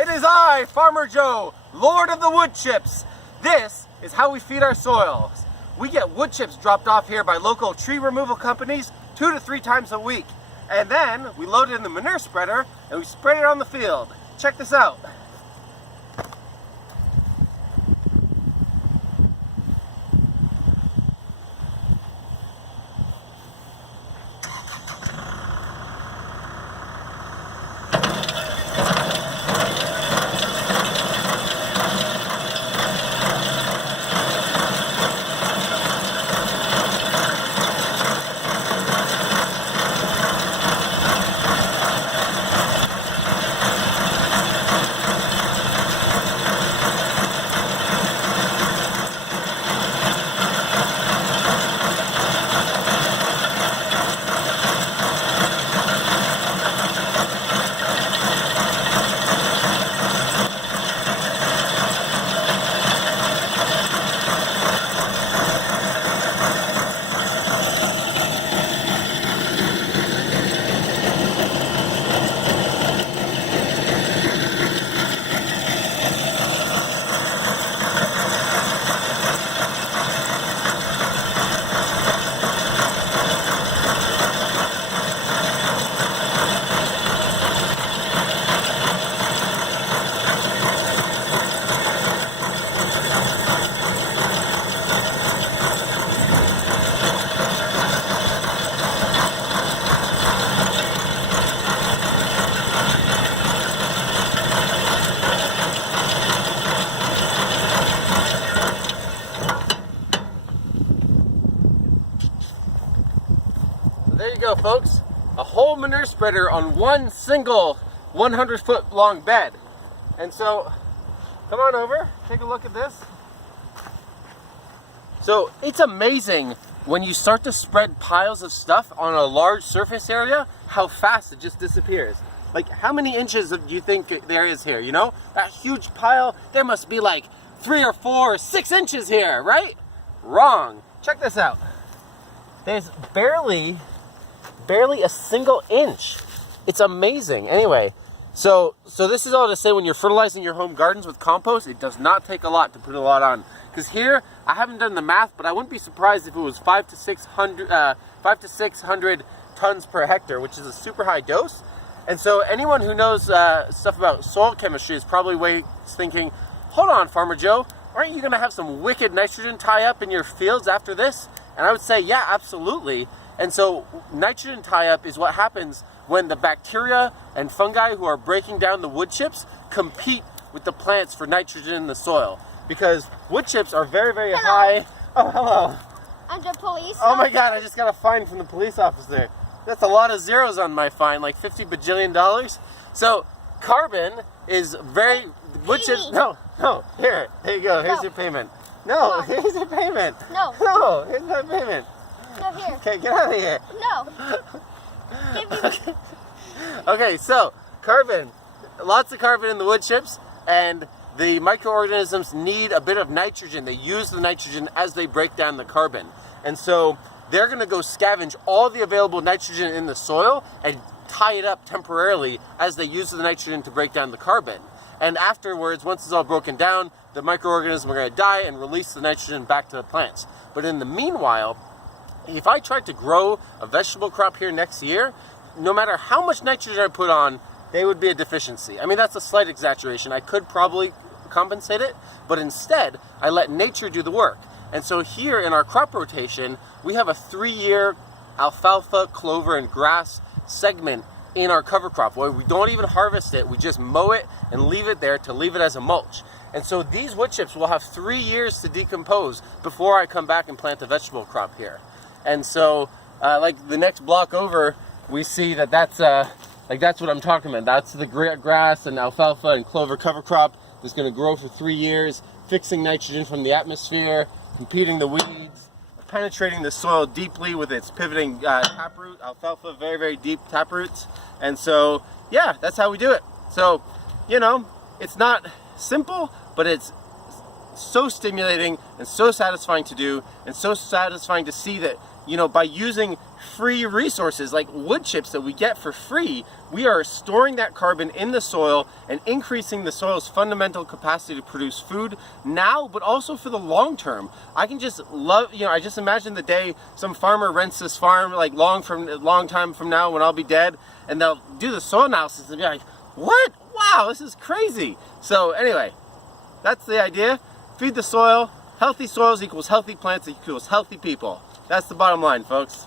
it is I, Farmer Joe, Lord of the wood chips. This is how we feed our soils. We get wood chips dropped off here by local tree removal companies 2 to 3 times a week. And then we load it in the manure spreader and we spread it on the field. Check this out. There you go, folks. A whole manure spreader on one single 100-foot long bed. And so, come on over, take a look at this. So, it's amazing when you start to spread piles of stuff on a large surface area, how fast it just disappears. Like, how many inches do you think there is here, you know? That huge pile, there must be like 3 or 4 or 6 inches here, right? Wrong. Check this out. There's barely a single inch. It's amazing. Anyway, so this is all to say, when you're fertilizing your home gardens with compost, it does not take a lot to put a lot on. Because here, I haven't done the math, but I wouldn't be surprised if it was 500 to 600 tons per hectare, which is a super high dose. And so anyone who knows stuff about soil chemistry is probably thinking, hold on, Farmer Joe, aren't you going to have some wicked nitrogen tie-up in your fields after this? And I would say, yeah, absolutely. And so nitrogen tie-up is what happens when the bacteria and fungi who are breaking down the wood chips compete with the plants for nitrogen in the soil. Because wood chips are very, very high. Oh, hello. I'm the police. Oh my God, I just got a fine from the police officer. That's a lot of zeros on my fine, like $50 bajillion. So carbon is very, wood chips, no, here you go, here's your payment. No, here's your payment. No, here's my payment. No, here. Okay, get out of here. No. Give me. Okay, so carbon, lots of carbon in the wood chips, and the microorganisms need a bit of nitrogen. They use the nitrogen as they break down the carbon. And so they're going to go scavenge all the available nitrogen in the soil and tie it up temporarily as they use the nitrogen to break down the carbon. And afterwards, once it's all broken down, the microorganisms are going to die and release the nitrogen back to the plants. But in the meanwhile, if I tried to grow a vegetable crop here next year, no matter how much nitrogen I put on, there would be a deficiency. I mean, that's a slight exaggeration. I could probably compensate it, but instead, I let nature do the work. And so here in our crop rotation, we have a 3-year alfalfa, clover, and grass segment in our cover crop where we don't even harvest it, we just mow it and leave it there to leave it as a mulch. And so these wood chips will have 3 years to decompose before I come back and plant a vegetable crop here. And so, like the next block over, we see that's what I'm talking about. That's the grass and alfalfa and clover cover crop that's going to grow for 3 years, fixing nitrogen from the atmosphere, competing the weeds, penetrating the soil deeply with its pivoting taproot. Alfalfa, very, very deep taproots. And so, yeah, that's how we do it. So, you know, it's not simple, but it's so stimulating and so satisfying to do, and so satisfying to see that, you know, by using free resources like wood chips that we get for free. We are storing that carbon in the soil and increasing the soil's fundamental capacity to produce food now, but also for the long term. I can just I just imagine the day some farmer rents this farm like long time from now when I'll be dead, and they'll do the soil analysis and be like, what? Wow, this is crazy. So anyway, that's the idea. Feed the soil. Healthy soils equals healthy plants equals healthy people. That's the bottom line, folks.